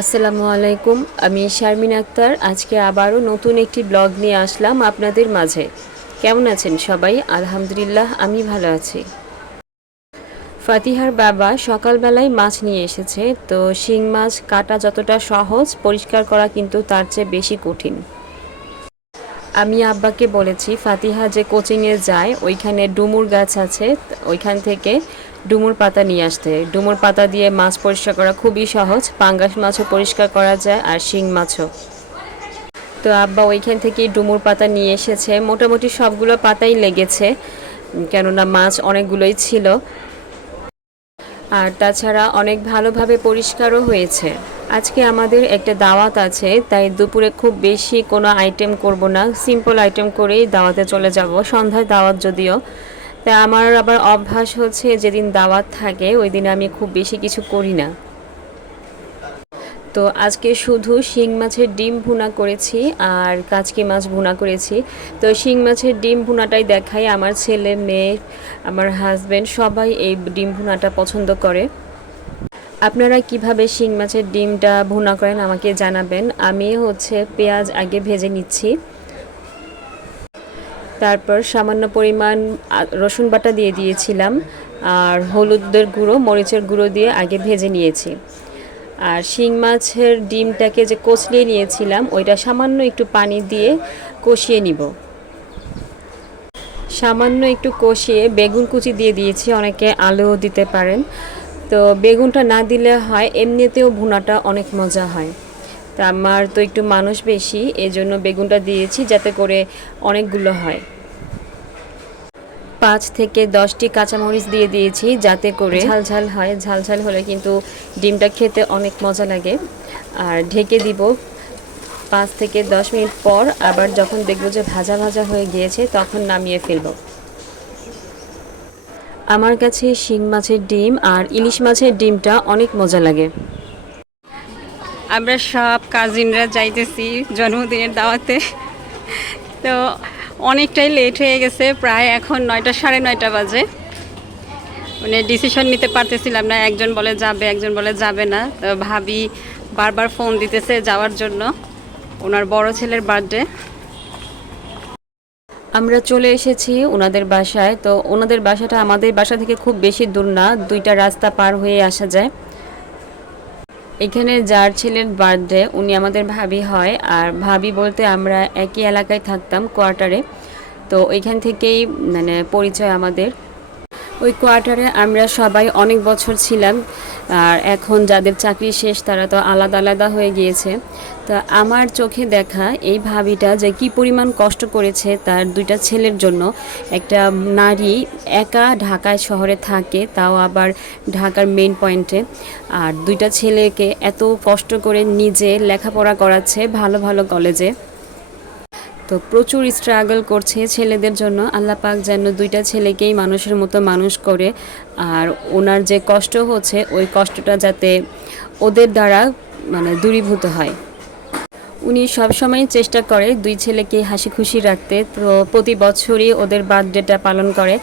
আসসালামু আলাইকুম, আমি শারমিন আক্তার। আজকে আবারও নতুন একটি ব্লগ নিয়ে আসলাম আপনাদের মাঝে। কেমন আছেন সবাই? আলহামদুলিল্লাহ, আমি ভালো আছি। ফাতিহার বাবা সকালবেলায় মাছ নিয়ে এসেছে, তো শিং মাছ কাটা যতটা সহজ, পরিষ্কার করা কিন্তু তার চেয়ে বেশি কঠিন। আমি আব্বাকে বলেছি, ফাতিহা যে কোচিংয়ে যায়, ওইখানে ডুমুর গাছ আছে, ওইখান থেকে ডুমুর পাতা নিয়ে আসতে। ডুমুর পাতা দিয়ে মাছ পরিষ্কার করা খুবই সহজ। পাঙ্গাস মাছও পরিষ্কার করা যায় আর শিং মাছও। তো আব্বা ওইখান থেকে ডুমুর পাতা নিয়ে এসেছে। মোটামুটি সবগুলো পাতাই লেগেছে, কেননা মাছ অনেকগুলোই ছিল। আর তাছাড়া অনেক ভালোভাবে পরিষ্কারও হয়েছে। আজকে আমাদের একটা দাওয়াত আছে, তাই দুপুরে খুব বেশি কোনো আইটেম করব না। সিম্পল আইটেম করেই দাওয়াতে চলে যাব। সন্ধ্যায় দাওয়াত যদিও। তা আমার আবার অভ্যাস হচ্ছে যেদিন দাওয়াত থাকে ওই দিন আমি খুব বেশি কিছু করি না। তো আজকে শুধু শিং মাছের ডিম ভুনা করেছি আর কাচকি মাছ ভুনা করেছি। তো শিং মাছের ডিম ভুনাটাই দেখাই, আমার ছেলে, মেয়ে, আমার হাজব্যান্ড সবাই এই ডিম ভুনাটা পছন্দ করে। আপনারা কীভাবে শিং মাছের ডিমটা ভুনা করেন আমাকে জানাবেন। আমি হচ্ছে পেঁয়াজ আগে ভেজে নিচ্ছি। তারপর সামান্য পরিমাণ রসুন বাটা দিয়ে দিয়েছিলাম আর হলুদের গুঁড়ো, মরিচের গুঁড়ো দিয়ে আগে ভেজে নিয়েছি। আর শিং মাছের ডিমটাকে যে কচলিয়ে নিয়েছিলাম, ওইটা সামান্য একটু পানি দিয়ে কষিয়ে নিব। সামান্য একটু কষিয়ে বেগুন কুচি দিয়ে দিয়েছি, অনেকে আলুও দিতে পারেন। তো বেগুনটা না দিলে হয়, এমনিতেও ভুনাটা অনেক মজা হয়। তা আমার তো একটু মানুষ বেশি, এজন্য বেগুনটা দিয়েছি যাতে করে অনেকগুলো হয়। পাঁচ থেকে দশটি কাঁচামরিচ দিয়ে দিয়েছি যাতে করে ঝাল ঝাল হয় ঝাল ঝাল হলে কিন্তু ডিমটা খেতে অনেক মজা লাগে। আর ঢেকে দিব পাঁচ থেকে দশ মিনিট পর আবার যখন দেখব যে ভাজা ভাজা হয়ে গিয়েছে তখন নামিয়ে ফেলব। আমার কাছে শিং মাছের ডিম আর ইলিশ মাছের ডিমটা অনেক মজা লাগে। আমরা সব কাজিনরা যাইতেছি জন্মদিনের দাওয়াতে। তো অনেকটাই লেট হয়ে গেছে, প্রায় এখন নয়টা, সাড়ে নয়টা বাজে। মানে ডিসিশন নিতে পারতেছিলাম না, একজন বলে যাবে, একজন বলে যাবে না। তো ভাবি বারবার ফোন দিতেছে যাওয়ার জন্য, ওনার বড় ছেলের বার্থডে আমরা চলে এসেছি ওনাদের বাসায়, তো ওনাদের বাসাটা আমাদের বাসা থেকে খুব বেশি দূর না, দুইটা রাস্তা পার হয়ে আসা যায়। এখানে যার ছেলের বার্থডে উনি আমাদের ভাবি হয়। আর ভাবি বলতে আমরা একই এলাকায় থাকতাম কোয়ার্টারে তো এখান থেকেই মানে পরিচয় আমাদের। ওই কোয়ার্টারে আমরা সবাই অনেক বছর ছিলাম, আর এখন যাদের চাকরি শেষ তারা তো আলাদা আলাদা হয়ে গিয়েছে। তা আমার চোখে দেখা এই ভাবিটা যে কি পরিমাণ কষ্ট করেছে তার দুইটা ছেলের জন্য। একটা নারী একা ঢাকায় শহরে থাকে, তাও আবার ঢাকার মেন পয়েন্টে আর দুইটা ছেলেকে এত কষ্ট করে নিজে লেখাপড়া করাচ্ছে ভালো ভালো কলেজে তো প্রচুর স্ট্রাগল করছে ছেলেদের জন্য। আল্লাহ পাক যেন দুইটা ছেলেকেই মানুষের মতো মানুষ করে। আর ওনার যে কষ্ট হচ্ছে, ওই কষ্টটা যাতে ওদের দ্বারা মানে দূরীভূত হয়। উনি সবসময় চেষ্টা করে দুই ছেলেকে হাসি খুশি রাখতে। তো প্রতি বছরই ওদের বার্থডেটা পালন করে।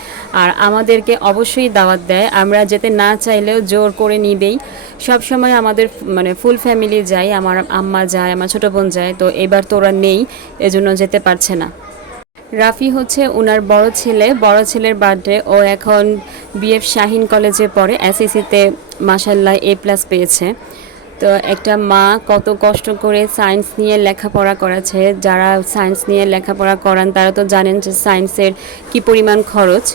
আর আমাদেরকে অবশ্যই দাওয়াত দেয়। আমরা যেতে না চাইলেও জোর করে নিবেই। সব সময় আমাদের মানে ফুল ফ্যামিলি যায়, আমার আম্মা যায়, আমার ছোটো বোন যায়। তো এবার তো ওরা নেই, এজন্য যেতে পারছে না। রাফি হচ্ছে ওনার বড় ছেলে। বড় ছেলের বার্থডে। ও এখন বিএফ শাহিন কলেজে পড়ে। এসএসসিতে মাসাল্লাহ এ প্লাস পেয়েছে। তো একটা মা কত কষ্ট করে সায়েন্স নিয়ে লেখাপড়া করাছে। যারা সায়েন্স নিয়ে লেখাপড়া করান, তারা তো জানেন যে সায়েন্সের কি পরিমাণ খরচ।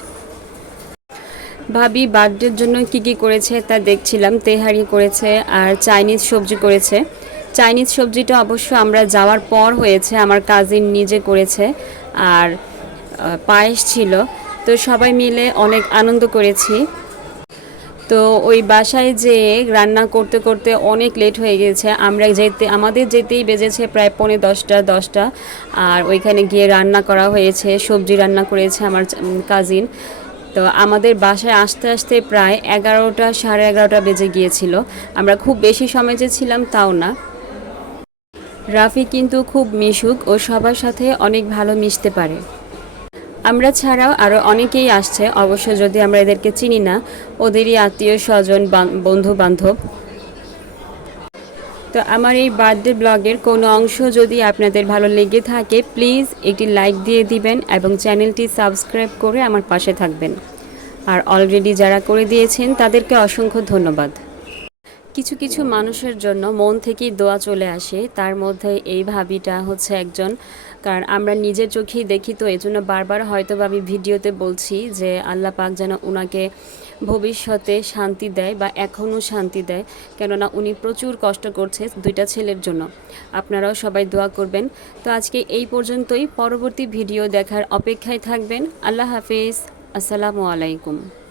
ভাবি বার্থডের জন্য কি কি করেছে তা দেখছিলাম, তেহারি করেছে আর চাইনিজ সবজি করেছে। চাইনিজ সবজিটা অবশ্য আমরা যাওয়ার পর হয়েছে, আমার কাজিন নিজে করেছে আর পায়েস ছিল। তো সবাই মিলে অনেক আনন্দ করেছি। তো ওই বাসায় যে রান্না করতে করতে অনেক লেট হয়ে গেছে। আমরা যেতে, আমাদের যেতেই বেজেছে প্রায় পৌনে দশটা দশটা। আর ওইখানে গিয়ে রান্না করা হয়েছে, সবজি রান্না করেছে আমার কাজিন তো আমাদের বাসায় আসতে আসতে প্রায় এগারোটা, সাড়ে এগারোটা বেজে গিয়েছিল। আমরা খুব বেশি সময় যে ছিলাম তাও না। রাফি কিন্তু খুব মিশুক ও সবার সাথে অনেক ভালো মিশতে পারে। আমরা ছাড়াও আরও অনেকেই আসছে। অবশ্য যদি আমরা এদেরকে চিনি না, ওদেরই আত্মীয় স্বজন বন্ধু বান্ধব তো আমার এই বার্থডে ব্লগের কোনো অংশ যদি আপনাদের ভালো লেগে থাকে, প্লিজ একটি লাইক দিয়ে দিবেন এবং চ্যানেলটি সাবস্ক্রাইব করে আমার পাশে থাকবেন। আর অলরেডি যারা করে দিয়েছেন, তাদেরকে অসংখ্য ধন্যবাদ। কিছু কিছু মানুষের জন্য মন থেকেই দোয়া চলে আসে। তার মধ্যে এই ভাবিটা হচ্ছে একজন। কারণ আমরা নিজের চোখেই দেখি তো এই জন্য বারবার হয়তো আমি ভিডিওতে বলছি যে, আল্লাহ পাক যেন ওনাকে ভবিষ্যতে শান্তি দেয় বা এখনও শান্তি দেয়। কেননা উনি প্রচুর কষ্ট করছে দুইটা ছেলের জন্য। আপনারাও সবাই দোয়া করবেন। তো আজকে এই পর্যন্তই। পরবর্তী ভিডিও দেখার অপেক্ষায় থাকবেন। আল্লাহ হাফিজ। আসসালামু আলাইকুম।